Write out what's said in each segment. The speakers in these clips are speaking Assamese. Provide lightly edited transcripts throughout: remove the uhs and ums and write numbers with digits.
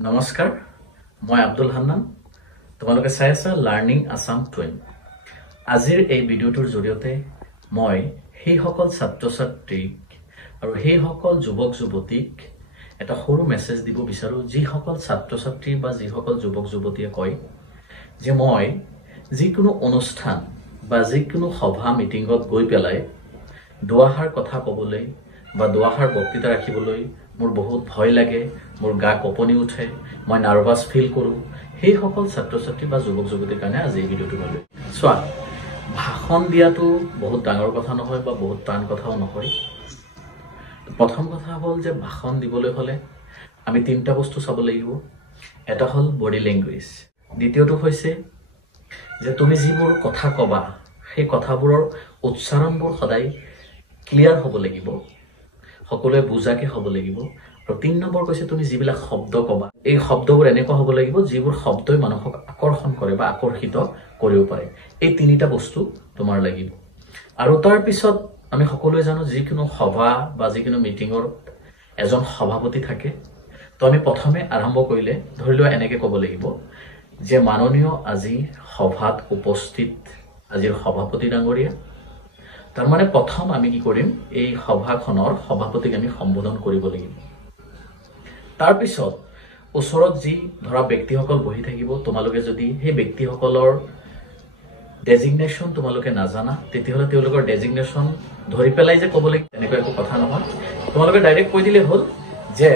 নমস্কাৰ মই আব্দুল হান্নান তোমালোকে চাই আছা লাৰ্নিং আসাম টুইন আজিৰ এই ভিডিঅ'টোৰ জৰিয়তে মই সেই সকল ছাত্ৰ-ছাত্ৰীক আৰু সেই সকল যুৱক-যুৱতীক এটা সৰু মেছেজ দিব বিচাৰো যি সকল ছাত্ৰ-ছাত্ৰী বা যি সকল যুৱক-যুৱতীয়ে কয় যে মই যিকোনো অনুষ্ঠান বা যিকোনো সভা মিটিংত গৈ পেলাই দুআষাৰ কথা ক'বলৈ বা দুআষাৰ বক্তৃতা ৰাখিবলৈ মোৰ বহুত ভয় লাগে মোৰ গা কঁপনি উঠে মই নাৰ্ভাস ফিল কৰো সেই সকল ছাত্ৰ-ছাত্ৰী বা যুৱক-যুৱতীৰ কাৰণে আজি এই ভিডিঅ'টো মই চোৱা ভাষণ দিয়াটো বহুত ডাঙৰ কথা নহয় বা বহুত টান কথাও নহয় প্ৰথম কথা হ'ল যে ভাষণ দিবলৈ হলে আমি তিনটা বস্তু চাব লাগিব এটা হ'ল বডি ল্যাঙ্গুৱেজ দ্বিতীয়টো হৈছে যে তুমি যিবোৰ কথা কবা সেই কথাবোৰৰ উচ্চাৰণবোৰ সদায় ক্লিয়াৰ হ'ব লাগিব সকলোৱে বুজাকে হ'ব লাগিব আৰু ৩ নম্বৰ কৈছে তুমি যিবিলাক শব্দ কবা এই শব্দবোৰ এনেকুৱা হ'ব লাগিব যিবোৰ শব্দই মানুহক আকৰ্ষণ কৰে বা আকৰ্ষিত কৰিব পাৰে এই তিনিটা বস্তু তোমাৰ লাগিব আৰু তাৰ পিছত আমি সকলোৱে জানো যিকোনো সভা বা যিকোনো মিটিংৰ এজন সভাপতি থাকে তো আমি প্ৰথমে আৰম্ভ কৰিলে ধৰি লোৱা এনেকৈ ক'ব লাগিব যে মাননীয় আজি সভাত উপস্থিত আজিৰ সভাপতি ডাঙৰীয়া তাৰ মানে প্ৰথম আমি কি কৰিম এই সভাখনৰ সভাপতিক আমি সম্বোধন কৰিব লাগিব তাৰ পিছত ওচৰত যি ধৰা ব্যক্তিসকল বহি থাকিব তোমালোকে যদি সেই ব্যক্তিসকলৰ ডেজিগনেশ্যন তোমালোকে নাজানা তেতিয়াহ'লে তেওঁলোকৰ ডেজিগনেশ্যন ধৰি পেলাই যে ক'ব লাগিব তেনেকুৱা একো কথা নহয় তোমালোকে ডাইৰেক্ট কৈ দিলে হ'ল যে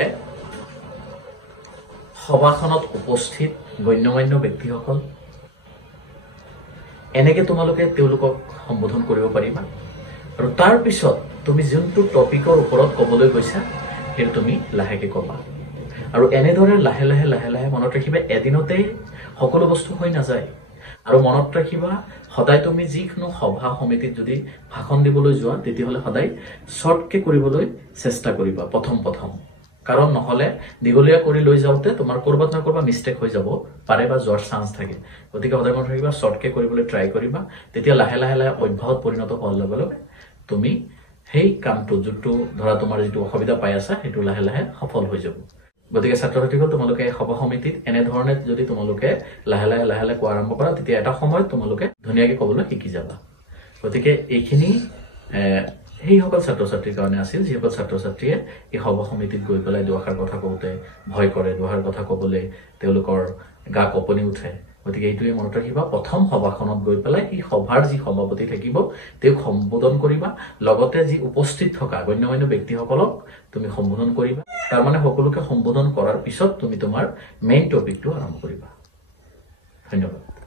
সভাখনত উপস্থিত গণ্যমান্য ব্যক্তিসকল এনেকৈ তোমালোকে তেওঁলোকক সম্বোধন কৰিব পাৰিবা আৰু তাৰ পিছত তুমি যোনটো টপিকৰ ওপৰত ক'বলৈ গৈছা সেইটো তুমি লাহেকে ক'বা আৰু এনেদৰে লাহে লাহে মনত ৰাখিবা এদিনতে সকলো বস্তু হৈ নাযায় আৰু মনত ৰাখিবা সদায় তুমি যিকোনো সভা সমিতিত যদি ভাষণ দিবলৈ যোৱা তেতিয়াহ'লে সদায় শৰ্টকে কৰিবলৈ চেষ্টা কৰিবা প্ৰথম কাৰণ নহলে দীঘলীয়া কৰি লৈ যাওঁতে তোমাৰ কৰবাত না কৰবাত মিষ্টেক হৈ যাব পাৰে বা যোৱাৰ চান্স থাকে গতিকে সদায় মনত ৰাখিবা শৰ্টকে কৰিবলৈ ট্ৰাই কৰিবা তেতিয়া লাহে অভ্যাসত পৰিণত হোৱাৰ লগে লগে তুমি সেই কামটো যোনটো ধৰা তোমাৰ যিটো অসুবিধা পাই আছা সেইটো লাহে সফল হৈ যাব গতিকে ছাত্ৰ-ছাত্ৰীসকল তোমালোকে সভা সমিতিত এনে ধৰণে যদি তোমালোকে লাহে কোৱা আৰম্ভ কৰা তেতিয়া এটা সময়ত তোমালোকে ধুনীয়াকৈ ক'বলৈ শিকি যাবা গতিকে এইখিনি সেই সকল ছাত্ৰ-ছাত্ৰীৰ কাৰণে আছিল যিসকল ছাত্ৰ-ছাত্ৰীয়ে এই সভা সমিতিত গৈ পেলাই দুআষাৰ কথা কওঁতে ভয় কৰে দুআষাৰ কথা ক'বলৈ তেওঁলোকৰ গা কঁপনি উঠে গতিকে এইটোৱে মনত ৰাখিবা প্ৰথম সভাখনত গৈ পেলাই এই সভাৰ যি সভাপতি থাকিব তেওঁক সম্বোধন কৰিবা লগতে যি উপস্থিত থকা গণ্যমান্য ব্যক্তিসকলক তুমি সম্বোধন কৰিবা তাৰ মানে সকলোকে সম্বোধন কৰাৰ পিছত তুমি তোমাৰ মেইন টপিকটো আৰম্ভ কৰিবা ধন্যবাদ